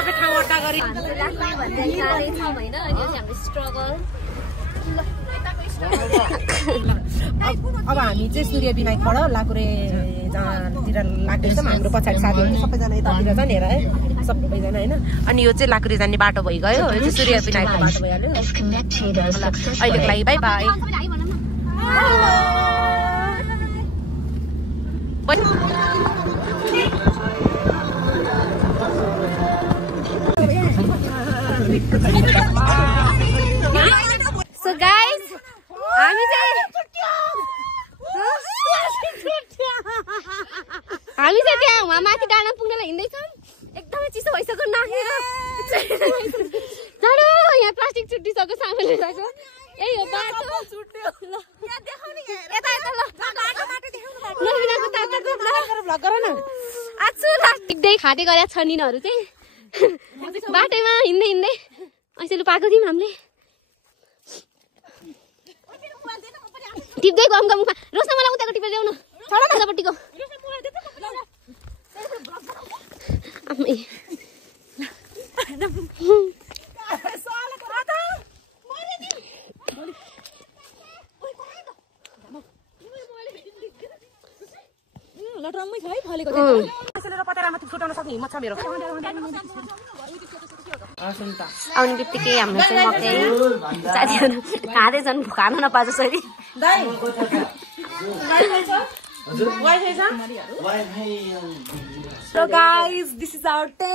सबै ठाउँ अड्डा गरी अब हामी चाहिँ सूर्य विनायकबाट लाकुरे जहाँतिर लाग्दैछौँ हाम्रो पछाडि साथीहरू सबैजना यतातिर छ नि हेर है सबैजना होइन अनि यो चाहिँ लाकुरे जाने बाटो भइगयो यो चाहिँ सूर्य विनायकको बाटो भइहाल्यो अहिलेको लागि बाई बाई So guys, हामी चाहिँ त्यहाँ माथि डाँडा पुग्नलाई हिँड्दैछौँ एकदमै चिसो भइसक्यो नाकेर जाडो यहाँ प्लास्टिक छुट्टिसक्यो सामान लिएको यही हो बाटो खाँदै गरेका छनिनहरू चाहिँ बाटोमा हिँड्दै हिँड्दै ऐसेलु पाएको थियौँ हामीले टिप्दै गम गम रोस्न मलाई उताको टिपेर ल्याउनु छोड न उतापट्टिको आउने बित्तिकै हाम्रो चाहिँ मकै साथीहरू खाँदै छन् खान नपाए जसरी So guys, this is our tent.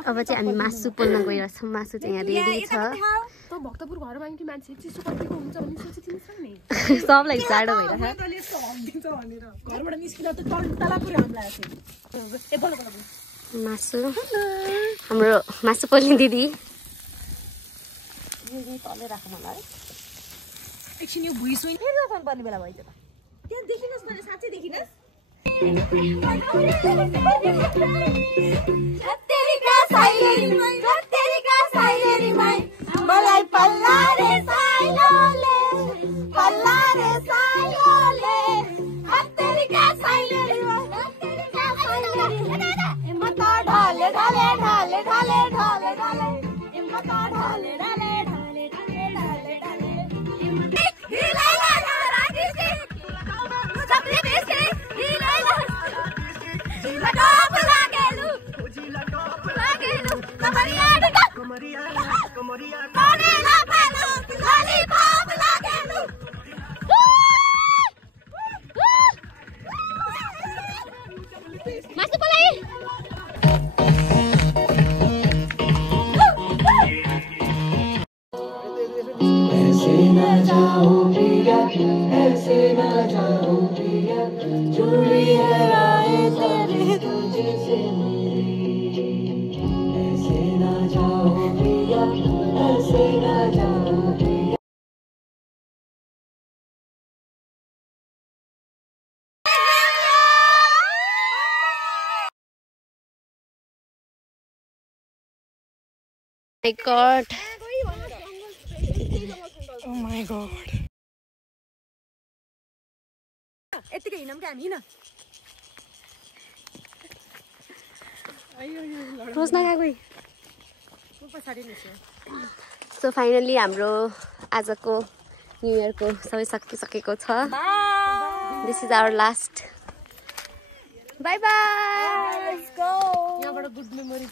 अब चाहिँ हामी मासु पोल्न गइरहेछौँ मासु चाहिँ यहाँ रेडी छ भक्तपुर घरमा मान्छे चिसो कतिको हुन्छ भन्ने सोचिदिनुस् न सबलाई जाडो भइरहेछ मासु हाम्रो मासु पोल्ने दिदी तलै राख मलाई एकछिन यो भुइँ सुइन फेरि राख्नु पर्ने बेला भइछ त त्यहाँ देखिनुहोस् न साँच्चै देखिनुहोस् मलाई पल्ला रे साइलोले हत्तेरिका साइलोले मत ढाले ढाले ढाले ढाले ढाले ढाले मत ढाले ढाले ढाले ढाले ढाले हिलाइला राखिसी सबले बेसे हिलाइला जिला टॉप लागेलु कमरिया कोने ला पालो लॉलीपॉप लागेलु मासु पलाई ऐसे ना जाओ प्रिया जुड़ी है राहें तेरी तुझसे मेरी ऐसे ना जाओ प्रिया ऐसे ना जाओ प्रिया My God. Oh my God. यतिकै हिँडौँ क्या हामी हिँड रोज नगएको सो फाइनली हाम्रो आजको न्यू इयरको सबै सकिसकेको छ this is our last bye bye यहाँबाट गुड मेमोरिज